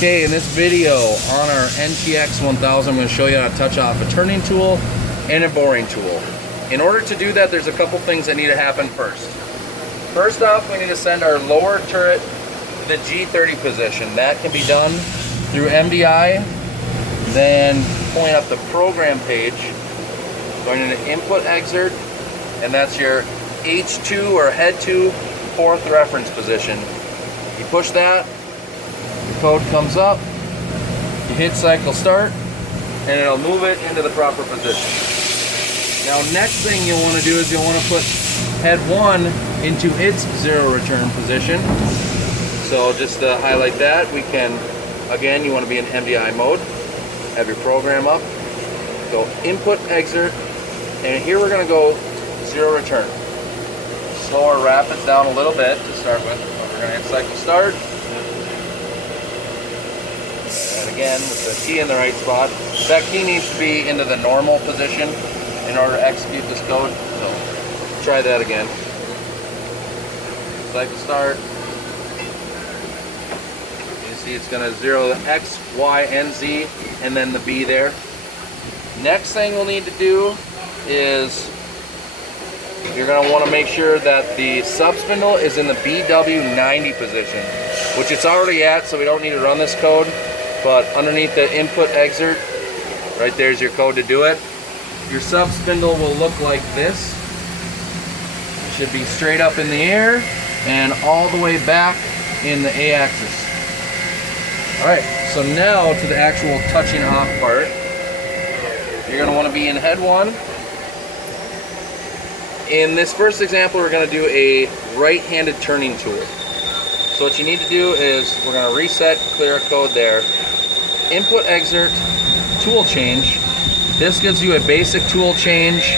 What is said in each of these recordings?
Okay, in this video on our NTX 1000, I'm going to show you how to touch off a turning tool and a boring tool. In order to do that, there's a couple things that need to happen first. First off, we need to send our lower turret to the G30 position. That can be done through MDI, then pulling up the program page, going into input exert, and that's your H2 or head 2 fourth reference position. You push that, your code comes up, you hit cycle start, and it'll move it into the proper position. Now next thing you'll want to do is you'll want to put head 1 into its zero return position. So just to highlight that, we can, again, you want to be in MDI mode, have your program up, go input exert, and here we're going to go zero return. Slow our rapids down a little bit to start with. We're going to hit cycle start. And again, with the key in the right spot. That key needs to be into the normal position in order to execute this code. So try that again. Cycle start. You see it's going to zero the X, Y, and Z, and then the B there. Next thing we'll need to do is you're going to want to make sure that the sub spindle is in the BW90 position, which it's already at, so we don't need to run this code. But underneath the input exert, right there's your code to do it. Your sub spindle will look like this. It should be straight up in the air and all the way back in the A axis. Alright, so now to the actual touching off part. You're going to want to be in head 1. In this first example, we're going to do a right-handed turning tool. So what you need to do is we're going to reset, clear a code there. Input exert, tool change. This gives you a basic tool change.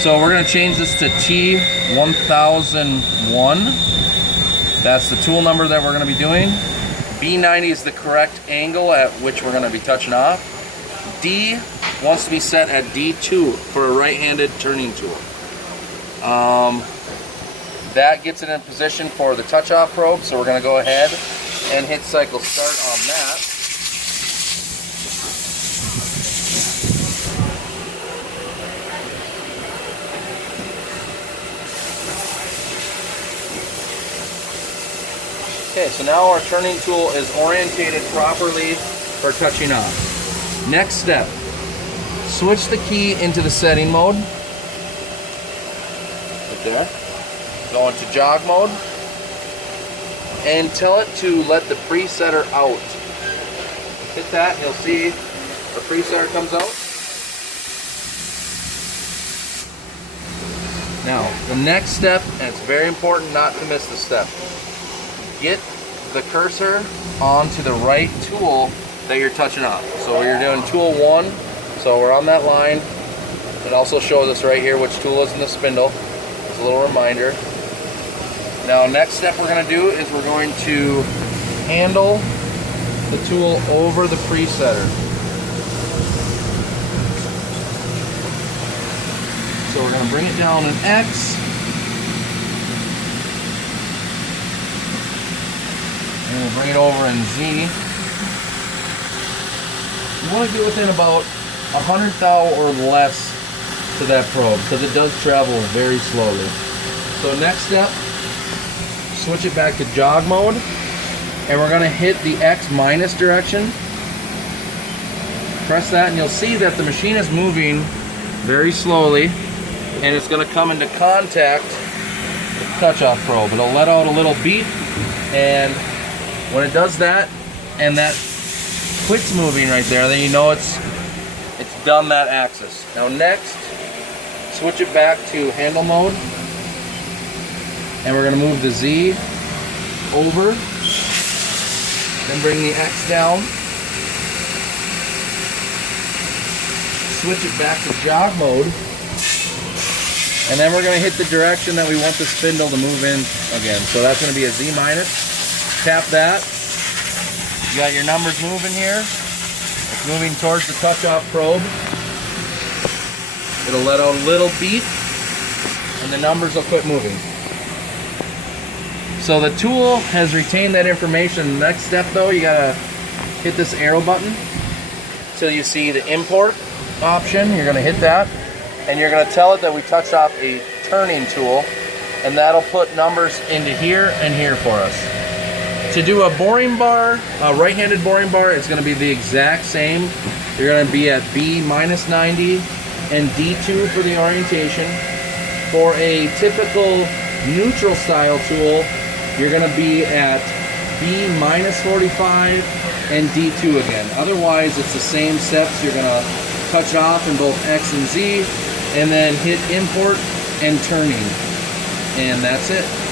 So we're going to change this to T1001. That's the tool number that we're going to be doing. B90 is the correct angle at which we're going to be touching off. D wants to be set at D2 for a right-handed turning tool. That gets it in position for the touch-off probe, so we're going to go ahead and hit cycle start on that. Okay, so now our turning tool is orientated properly for touching off. Next step, switch the key into the setting mode. There. Go into jog mode and tell it to let the presetter out. Hit that and you'll see the presetter comes out. Now the next step, and it's very important not to miss this step, get the cursor onto the right tool that you're touching off. So you're doing tool 1, so we're on that line. It also shows us right here which tool is in the spindle. A little reminder. Now next step we're going to do is we're going to handle the tool over the presetter. So we're going to bring it down in X and we'll bring it over in Z. You want to get within about 100 thou or less to that probe because it does travel very slowly. So next step, switch it back to jog mode and we're going to hit the X minus direction. Press that and you'll see that the machine is moving very slowly and it's going to come into contact with the touch-off probe. It'll let out a little beep, and when it does that and that quits moving right there, then you know it's done that axis. Now next, switch it back to handle mode and we're going to move the Z over, then bring the X down, switch it back to jog mode, and then we're going to hit the direction that we want the spindle to move in again. So that's going to be a Z minus. Tap that. You got your numbers moving here. It's moving towards the touch-off probe. It'll let out a little beep and the numbers will quit moving. So the tool has retained that information. The next step though, you gotta hit this arrow button till you see the import option. You're going to hit that, and you're going to tell it that we touched off a turning tool, and that'll put numbers into here and here for us. To do a boring bar, a right-handed boring bar, it's going to be the exact same. You're going to be at B minus 90 and D2 for the orientation. For a typical neutral style tool, you're going to be at B minus 45 and D2 again. Otherwise, it's the same steps. You're going to touch off in both X and Z, and then hit import and turning. And that's it.